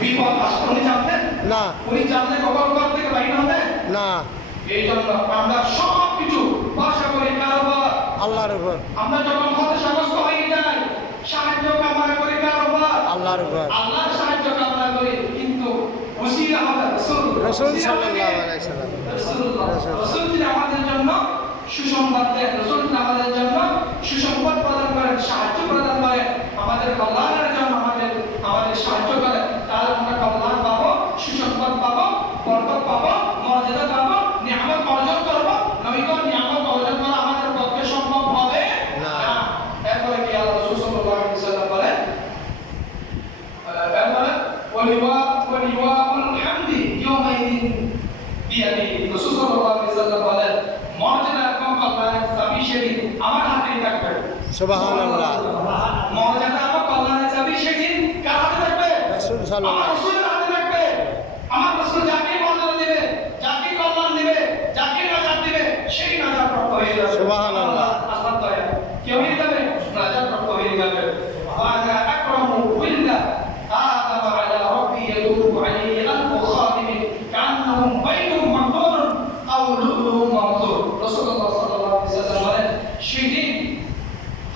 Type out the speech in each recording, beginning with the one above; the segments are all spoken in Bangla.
বিপদ আসবে উনি জানতেন না উনি জানলে কখন ঘর থেকে বাইরে হবে না এই জন্য আমরা সব কিছু ভরসা করি কার উপর আল্লাহর উপর আমরা যখন হতাশাগ্রস্ত হয়ে যাই সাহায্য কামনা করি কার উপর আল্লাহর উপর আল্লাহর সাহায্য কামনা করি কিন্তু ওসিলা হবে রাসূল সাল্লাল্লাহু আলাইহি সাল্লাম রাসূল যিনি আমাদের জন্য সুসংবাদ দেন রাসূল যিনি আমাদের জন্য সুসংবাদ প্রদান করেন সাহায্য প্রদান করেন আমাদের কল্যাণের জন্য আমাদের সাহায্য করেন তাহলে আমরা কল্যাণ পাবো সুসংবাদ পাবো বরকত পাবো মর্যাদা পাবো নিয়ামত অর্জন করবো নবীগণ নিয়ামত অর্জন করা আমাদের পক্ষে সম্ভব হবে না এরপরে কি আল্লাহ রাসূল সাল্লাল্লাহু আলাইহি ওয়াসাল্লাম বলেন এরপরে ওয়ালিওয়াউল হামদি ইয়াউমাইদিন বিয়াদিহি রাসূল সাল্লাল্লাহু আলাইহি ওয়াসাল্লাম বলেন মর্যাদা এবং কল্যাণের চাবি সেদিন আমার হাতেই থাকবে সুবহানাল্লাহ মর্যাদা এবং কল্যাণের চাবি সেদিন কার হাতে থাকবে রাসূল সাল্লাল্লাহু আমার রাসূলের হাতে থাকবে আমার রাসূল যাকে মর্যাদা দিবে যাকে কল্যাণ দিবে যাকে নাজাত দিবে সেই নাজাত প্রাপ্ত হয়ে যাবে সুবহানাল্লাহ আল্লাহ দয়া কেউ হয়ে যাবে নাজাত প্রাপ্ত হয়ে যাবে ওয়ানা আকরামু বিল্লাহ আদাম আলা রাব্বি ইয়াদুরু আলাইহি আল-বুখারি কান্নাহুম বাইতুম মাহদুর আও লুলুহুম মাহদুর রাসূলুল্লাহ সাল্লাল্লাহু আলাইহি ওয়াসাল্লাম বলেন সেদিন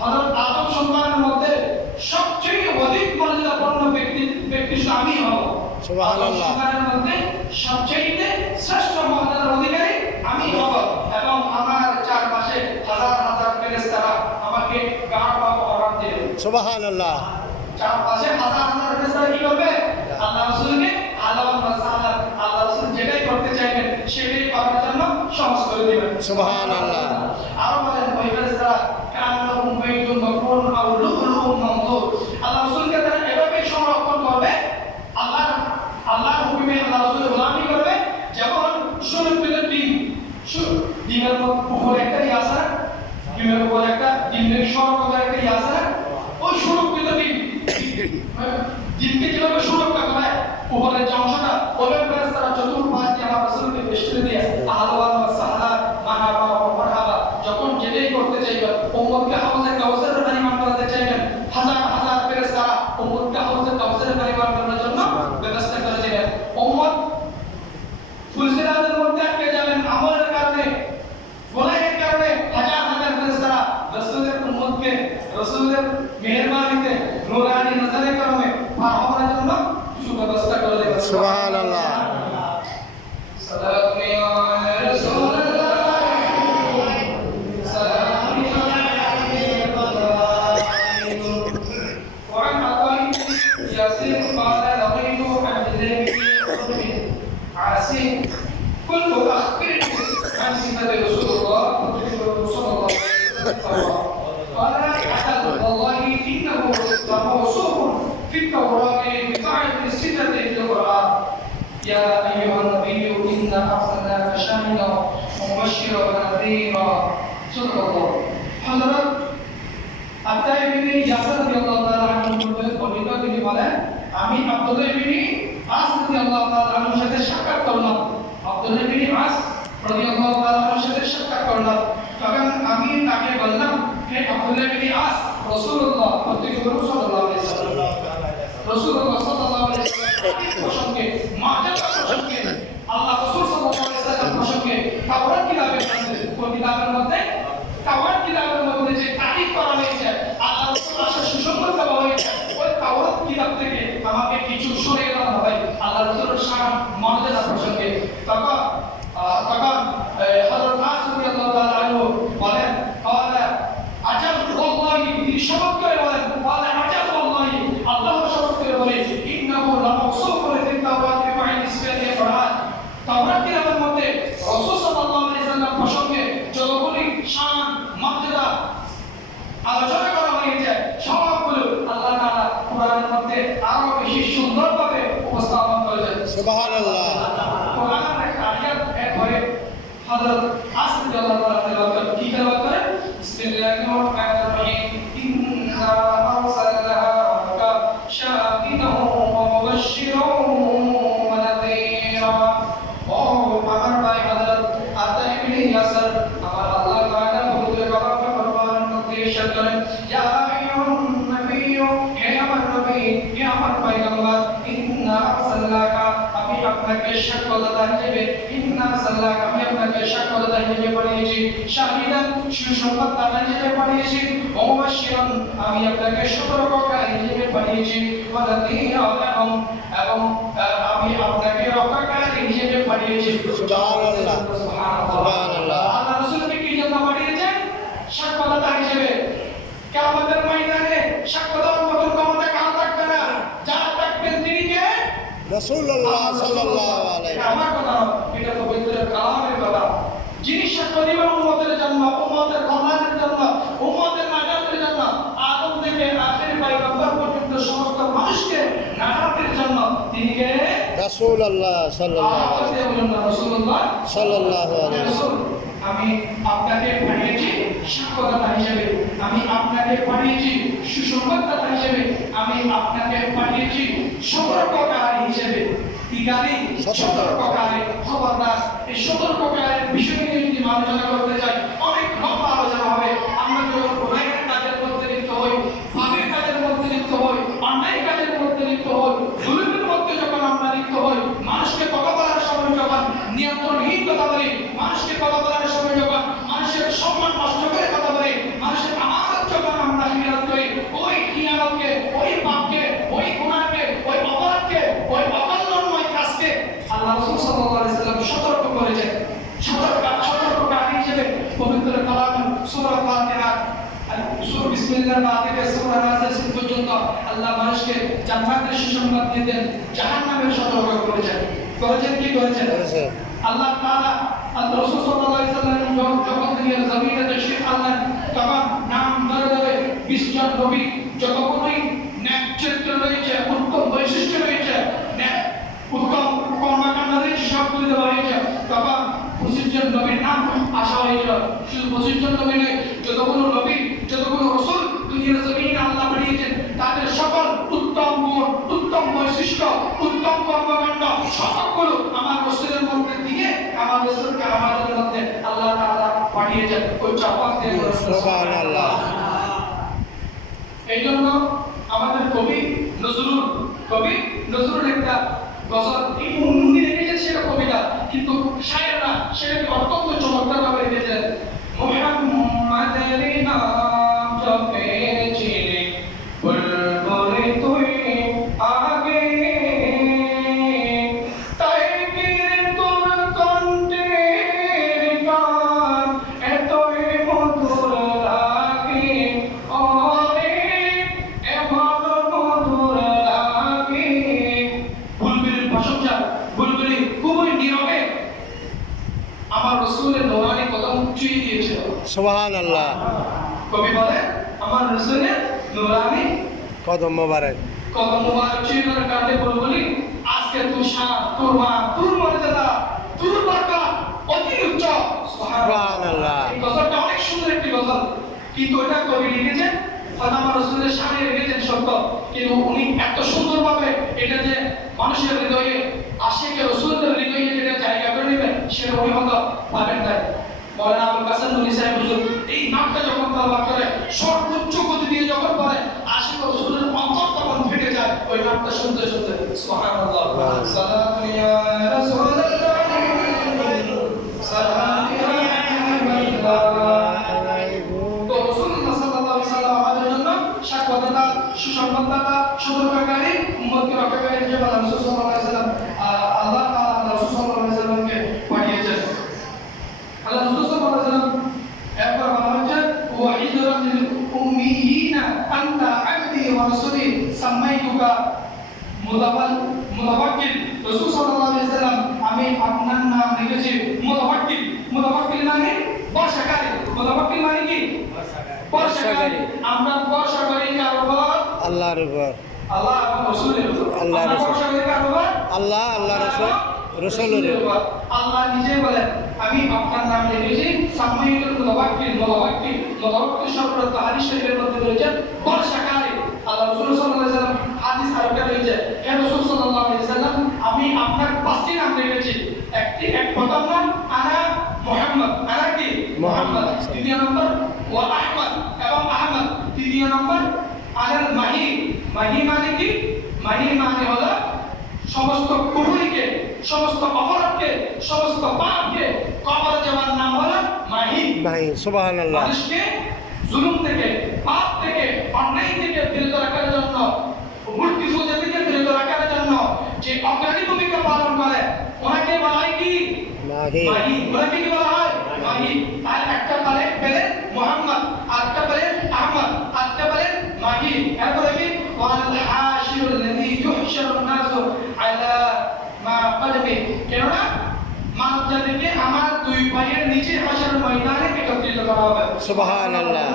হযরত আদম সন্তানের মধ্যে সবচেয়ে অধিক মর্যাদাপূর্ণ ব্যক্তি আমি হব সুবহানাল্লাহ সন্তানের মধ্যে সবচেয়ে শ্রেষ্ঠ মর্যাদার অধিকারী আমি হব এবং আমার চারপাশে হাজার হাজার ফেরেশতারা আমাকে গাঢ় আরাম দেবে সুবহানাল্লাহ চারপাশে হাজার হাজার ফেরেশতারা কি করবে আল্লাহ রাসূলকে আলাওয়ান মাসালাত আল্লাহ রাসূল যেটাই করতে চাইবেন সেটাই করার জন্য সহজ করে দিবেন সুবহানাল্লাহ আরো বলেন ওই ফেরেশতারা কান্নাহুম বাইতুম মাকরুন আও লুলুহুম মামদুদ আল্লাহ রাসূলকে তারা এভাবে সংরক্ষণ করবে আল্লাহর হুকুমে আল্লাহ রাসূল গোলামি করবে যেমন সুরক্ষিত ডিমের উপরে একটা আছে ডিমের উপরে একটা ডিমের সরকতার একটা আছে ওই সুরক্ষিত ডিমকে যেভাবে সুরক্ষা করে উপরের যে অংশটা ওভাবে ফেরেশতারা চতুর্পাশ দিয়ে আমার রাসূলকে বেষ্টনী দিয়ে আহলান ওয়া সাহলান মারহাবা ওয়া মারহাবা যখন যেটাই করতে চাইবেন উম্মতকে হাউজে কাউসারের পানি পান করাতে চাইবেন হাজার হাজার ফেরেশতারা উম্মতকে হাউজে কাউসারের পানি পান করানোর জন্য ব্যবস্থা করে দিবেন উম্মত ফুলসিরাতের মধ্যে আটকে যাবেন আমলের কারণে গুনাহের কারণে হাজার হাজার ফেরেশতারা রাসূলের উম্মতকে রাসূলের মেহেরবানিতে নূরানি নজরের কারণে পার হওয়ার জন্য সুব্যবস্থা করে দেবেন সুবহানাল্লাহ সালাতু ইয়া রাসূলুল্লাহ সালামু আলাইহি ওয়া আলা ইয়াসির قال لقيت عبد الله بن عاصم كنت أخبرك عن صفة رسول الله صلى الله عليه وسلم قال عدد والله إنه لموصوف في التوراة بقاعدة الستة في القرآن يا أيها النبي إنا أرسلناك شاهدا ومبشرا ونذيرا صدق الله حضرت আব্দুল্লাহ ইবনে ইয়াসার রাদিয়াল্লাহু তাআলা আনহু বর্ণিত তিনি বলেন আমি আব্দুল্লাহ ইবনে আস রাদিয়াল্লাহু তাআলা আনহুর সাথে সাক্ষাৎ করলাম আব্দুল্লাহ ইবনে আস রাদিয়াল্লাহু তাআলা আনহুর সাথে সাক্ষাৎ করলাম তখন আমি তাকে বললাম হে আব্দুল্লাহ ইবনে আস রাসূলুল্লাহ সাল্লাল্লাহু আলাইহি ওয়াসাল্লাম রাসূলুল্লাহ সাল্লাল্লাহু আলাইহি ওয়াসাল্লাম প্রসঙ্গে মর্যাদা প্রসঙ্গে আল্লাহ রাসূল সাল্লাল্লাহু আলাইহি ওয়াসাল্লাম প্রসঙ্গে তাওরাত কিতাবের মধ্যে কোন কিতাবের মধ্যে তাওরাত কিতাবের মধ্যে যে তারিখ করা হয়েছে আল্লাহ রাসূল আসলে সুসংবাদ দেওয়া হয়েছে ওই তাওরাত কিতাব থেকে আমাকে কিছু শুনে দেওয়া হবে আল্লাহ রাসূলের শান মর্যাদা প্রসঙ্গে তখন হযরত আস রাদিয়াল্লাহু তাআলা আনহু বলেন قال আজাব ওয়াল্লাহি তিনি শপথ করে বলেন قال আজাব ওয়াল্লাহি আল্লাহর শপথ করে বলে ইন্নাহু লামাওসুফুন ফিত তাওরাত বিআইন ইসফাতিল কুরআন তাওরাত কিতাবের মধ্যে রাসূল সাল্লাল্লাহু আলাইহি ওয়াসাল্লাম প্রসঙ্গে যতগুলি শান মর্যাদা আলোচনা করা হয়েছে সবগুলো আল্লাহ তাআলা কোরআনের মধ্যে আরো বেশি সুন্দরভাবে উপস্থাপন করেছেন সুবহানাল্লাহ কোরআনের একটা আয়াত এরপরে হযরত আসিফ রাদিয়াল্লাহু তাআলা তেলাওয়াত কি তেলাওয়াত করেন বিসমিল্লাহির রহমানির রহিম ইন্না আরসালনাকা শাহিদান ওয়া মুবাশশিরান ওয়া নাযীরা ও আমার ভাই হযরত আতা ইবনে ইয়াসার আমার আল্লাহ তাআলা বলতে কথা ফরমান করতে ইরশাদ করেন ইয়া আইয়ুহান নবী হে আমার নবী হে আমার পয়গম্বর ইন্না ইন্না আরসালনাকা আমি আপনাকে সাক্ষ্যদাতা হিসেবে ইন্না আরসালনাকা আমি আপনাকে সাক্ষ্যদাতা হিসেবে পাঠিয়েছি শাহিদান সুসংবাদদাতা হিসেবে পাঠিয়েছি মুবাশশিরান আমি আপনাকে সতর্ককারী হিসেবে পাঠিয়েছি ওয়া নাযীরা এবং আমি আপনাকে রক্ষাকারী হিসেবে পাঠিয়েছি সুবহানাল্লাহ সুবহানাল্লাহ আল্লাহ রাসূলকে কি জন্য পাঠিয়েছেন সাক্ষ্যদাতা হিসেবে কিয়ামতের ময়দানে সাক্ষ্য দেওয়ার মতো ক্ষমতা কার থাকবে না যারা থাকবেন তিনি কে রাসূলুল্লাহ সাল্লাল্লাহু আলাইহি আমার কথা না, এটা তো পবিত্র কালামের কথা যিনি সাক্ষ্য দিবেন উম্মতের জন্য উম্মতের কল্যাণের জন্য উম্মতের নাজাতের জন্য আদম থেকে আখির পয়গম্বর পর্যন্ত সমস্ত মানুষকে নাজাতের জন্য তিনি কে রাসূলুল্লাহ সাল্লাল্লাহু আলাইহি রাসূলুল্লাহ সাল্লাল্লাহু আলাইহি রাসূল আমি আপনাকে পাঠিয়েছি সাক্ষ্যদাতা হিসেবে আমি আপনাকে পাঠিয়েছি সুসংবাদদাতা হিসেবে আমি আপনাকে পাঠিয়েছি সতর্ককারী হিসেবে কি গালি সতর্ককারী খবরদার এই সতর্ককারীর বিষয় নিয়ে যদি আলোচনা করতে চাই অনেক লম্বা আলোচনা হবে আমরা যখন গুনাহের কাজের মধ্যে লিপ্ত হই পাপের কাজের মধ্যে লিপ্ত হই অন্যায় কাজের মধ্যে লিপ্ত হই জুলুমের মধ্যে যখন আমরা লিপ্ত হই মানুষকে কথা বলার সময় যখন নিয়ন্ত্রণহীন কথা বলি মানুষকে কথা বলার সময় যখন মানুষের সম্মান নষ্ট করে কথা বলি মানুষের আমানত যখন আমরা খিয়ানত করি ওই খিয়ানতকে ওই পাপকে ওই গুনাহকে ওই অপরাধকে ওই অকল্যাণময় কাজকে আল্লাহ রাসূল সাল্লাল্লাহু আলাইহি সাল্লাম সতর্ক করেছেন সতর্ককারী হিসেবে পবিত্র কালাম সূরা ফাতিহা সূরা বিসমিল্লাহর বাদ থেকে সূরা নাস পর্যন্ত আল্লাহ মানুষকে জান্নাতের সুসংবাদ দিতেন জাহান্নামের সতর্ক করেছেন কি করেছেন আল্লাহ তাআলা আল্লাহ রাসূল সাল্লাল্লাহু আলাইহি সাল্লাম যখন দুনিয়ার জমিনে তাশরীফ আনলেন তখন নাম ধরে 20 জন নবী যতগুলোই ন্যায় চরিত্র রয়েছে উত্তম বৈশিষ্ট্য রয়েছে উত্তম কর্মকাণ্ড রয়েছে সবগুলো দেওয়া হয়েছে তখন 25 জন নবীর নাম আসা হয়েছিল শুধু 25 জন নবী নয় যতগুলো নবী যতগুলো রাসূল দুনিয়ার জমিনে আল্লাহ পাঠিয়েছেন তাদের সকল উত্তম গুণ উত্তম বৈশিষ্ট্য উত্তম কর্মকাণ্ড সবগুলো আমার রাসূলের মধ্যে দিয়ে আমার রাসূলকে আমাদের মধ্যে আল্লাহ তাআলা পাঠিয়েছেন ওই চাপাত দিয়ে সুবহানাল্লাহ এইজন্য আমাদের কবি নজরুল একটা গজল উনি লিখেছেন সেটা কবিতা কিন্তু শায়েররা সেটাকে অত্যন্ত চমৎকার ভাবে লিখেছেন মুহাম্মাদের নাম জপেছিলে বুলবুল তুই আগে তাই কি তোর কণ্ঠের গান এতই মধুর লাগে ওরে এমন মধুর লাগে বুলবুলের প্রশংসা বুলবুলি খুবই নীরবে আমার রাসূলের নূরানি কদম ছুঁয়ে দিয়েছিল সুবহানাল্লাহ কবি বলে আমার রাসূলের নূরানি কদম মোবারক ছুঁয়ে দেওয়ার কারণে বুলবুলি আজকে তুই শান তোর মা তোর মর্যাদা তোর বার্তা অতি উচ্চ সুবহানাল্লাহ এই গজলটা অনেক সুন্দর একটি গজল কিন্তু এটা কবি লিখেছেন হয়তো আমার রাসূলের শানে লিখেছেন সত্য কিন্তু উনি এত সুন্দরভাবে এটা যে মানুষের হৃদয়ে আশিকে রাসূলের হৃদয়ে যেটা জায়গা করে নেবেন সেটা উনি হয়তো পাবেন না মাওলানা আবুল কাসেম নূরী সাহেব হুজুর এই নামটা যখন তালাওয়াত করে সর্বোচ্চ গতি দিয়ে যখন পড়ে আশিক রাসূলের অন্তর তখন ফেটে যায় ওই নামটা শুনতে শুনতে সুবহানাল্লাহ সালাতু ইয়া রাসূলুল্লাহ সালামু আলাইকা তো রাসূলুল্লাহ সাল্লাল্লাহু আলাইহি সাল্লাম আমাদের জন্য সাক্ষ্যদাতা সুসংবাদদাতা সতর্ককারী উম্মতকে রক্ষাকারী হিসেবে আল্লাহ রাসূল সাল্লাল্লাহু আলাইহি সাল্লাম আল্লাহ তাআলা আল্লাহ রাসূল সাল্লাল্লাহু আলাইহি সাল্লামকে পাঠিয়েছেন আল্লাহ রাসূল সাল্লাল্লাহু আলাইহি সাল্লাম এরপর বলা হচ্ছে ওয়া হিজরাত লিল উম্মিয়িনা আনতা আবদি ওয়া রাসূলি সামাইতুকা মুতাওয়াক্কিল রাসূল সাল্লাল্লাহু আলাইহি সাল্লাম আমি আপনার নাম রেখেছি মুতাওয়াক্কিল মানে বর্ষাকারী মুতাওয়াক্কিল মানে কি বর্ষাকারী আমরা বর্ষাকারী কার উপর আল্লাহর উপর আল্লাহ এবং রাসূলের উপর আল্লাহ রাসূল বর্ষাকারী কার উপর আল্লাহ রাসূলের উপর আল্লাহ নিজে বলেন আমি আপনার নাম রেখেছি সামাইতুল মুতাওয়াক্কিল শব্দ হাদিস শরীফের মধ্যে রয়েছে বর্ষাকারী আল্লাহ রাসূল সাল্লাল্লাহু আলাইহি সাল্লাম হাদিস আরেকটা রয়েছে হে রাসূল সাল্লাল্লাহু আলাইহি সাল্লাম আমি আপনার পাঁচটি নাম রেখেছি এক প্রথম নাম আনা মুহাম্মদ আনা কি মুহাম্মদ দ্বিতীয় নম্বর ওয়া আহমদ এবং আহমদ তৃতীয় নম্বর আলাল মাহি মানে কি মাহি মানে হলো সমস্ত কুফরিকে, সমস্ত অপরাধকে, সমস্ত পাপকে কবরে দেওয়ার নাম হলো মাহিদ। মাহিদ, সুবহানাল্লাহ। মানুষকে জুলুম থেকে, পাপ থেকে, অন্যায় থেকে বিরত রাখার জন্য, মূর্তি পূজা থেকে বিরত রাখার জন্য যে অগ্রণী ভূমিকা পালন করে ওনাকে বলা হয় কি? মাহিদ। মাহিদ। ওনাকে কি বলা হয়? মাহিদ। আর একটা পেলেন মুহাম্মদ, আরেকটা পেলেন আহমদ, আরেকটা পেলেন মাহিদ। এরপরে কি? ওয়াল হাশিরুল্লাযী ইউহশারুন নাসু আলা মা কদমি। কেননা মানব জাতিকে আমার দুই পায়ের নিচে হাশরের ময়দানে একত্রিত করা হবে। সুবহানাল্লাহ।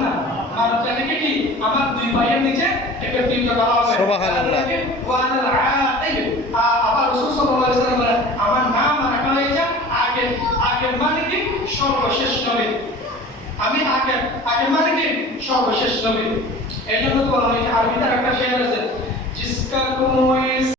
মানব জাতিকে কি আমার দুই পায়ের নিচে একত্রিত করা হবে। সুবহানাল্লাহ। ওয়াল আকিব। আবার রাসূল সাল্লাল্লাহু আলাইহি ওয়াসাল্লাম বলেন, আমার নাম রাখা হয়েছে আকিব। আকিব মানে কি? সর্বশেষ নবী। আমি আকিব। আকিব মানে কি? সর্বশেষ নবী। এই জন্য তো বলা হয়েছে, আরবিতে একটা শেয়ার আছে, জিসকা কোই